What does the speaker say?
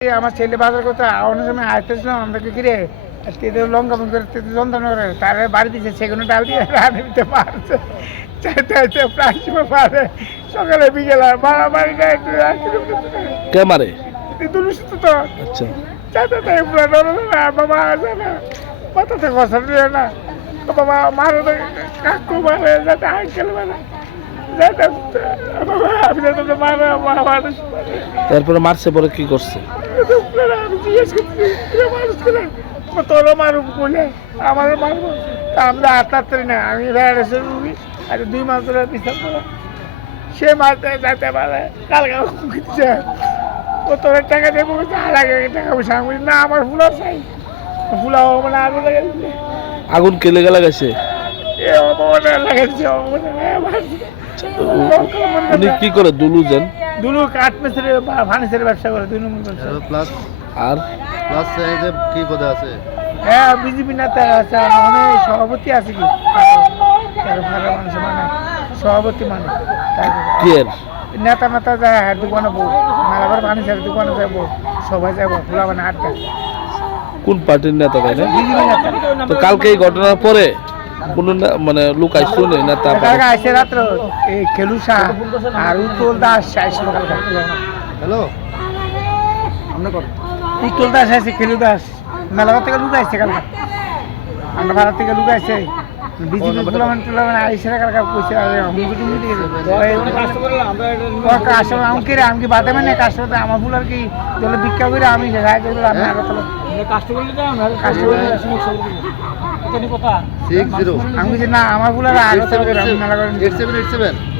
আমার ছেলে বাজার করতে অনেক সময় আসতেছিলাম আমাকে কিরে তেতে লঙ্কা ফোন করে তেতে যন্ত্রণা করে তার বাড়ি দিচ্ছে সেগুলো ডাল দিয়ে রান্না দিতে পারছে চাইতে চাইতে প্রায় সময় পারে সকালে বিকেলে বাড়ি কে মারে? দুলুষিত তো আচ্ছা, চাইতে চাই বাবা আসে না মাথাতে কথা দিয়ে না বাবা মারো কাকু মারে যাতে আঙ্কেল মারে যাতে বাবা আমি যাতে মারে মানুষ তারপরে মারছে, পরে কি করছে? আমি জিজ্ঞেস করছি মানুষ করে তোরও মারুক বলে আমারও মারবো তা আমরা আত্মাত্রি না আমি ভ্যারেসের রুগী আর 2 মাস ধরে বিচার করা সে মারতে যাইতে পারে কালকে দিচ্ছে ও তোর টাকা দেবো লাগে টাকা পয়সা আমি না আমার ফুলা চাই ফুলাও মানে আরো লেগে দিচ্ছে আগুন কে লেগে লাগাইছে? এ অপমানে লাগাইছে অপমানে উনি কি করে? দুলু যেন দুলু কাঠ মেসের ফার্নিচারের ব্যবসা করে 2 নম্বর ব্যবসা প্লাস আর প্লাস এই যে কি পদে আছে? হ্যাঁ বিজেপি নেতা আছে অনেক সভাপতি আছে কি মানুষ মানে সভাপতি মানে কি এর? নেতা মেতা যায় হ্যাঁ দোকানে বউ মেলাবার ফার্নিচারের দোকানে যাবো সবাই যাবো খোলা মানে আড্ডা কোন পার্টির নেতা তাই না? বিজেপি নেতা তো কালকে এই ঘটনার পরে কোন মানে লোক আসলো না নেতা? কালকে আসে রাত্র এই খেলু শাহ আর উত্তল দাস আসলো কালকে হ্যালো, আমরা কর উত্তল দাস আছে খেলু দাস মেলাবার থেকে লুক আসছে কালকে আমরা ভারত থেকে লুক আসছে বিজেপি টুলামান আইসে কালকে কইছে কাস্টমার আমাকে রে আমি কি বাদে মানে কাস্টমার আমার ফুল আর কি জলে ভিক্ষা করে আমি সাহায্য করে আমি আগে তোলো সিক্স জিরো আমি না আমার ফুল আর আগে তোলো আমি মেলা করে 8787